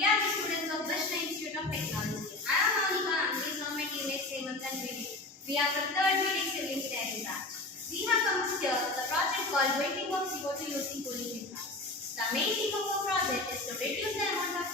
We are the students of Vishnu Institute of Technology. I am Monica and these are my teammates Hemant and Vidi. We are from 3rd BTech Civil Engineering batch. We have come here the project called Dwindling of CO2 using cooling in plants. The main aim of our project is to reduce the amount of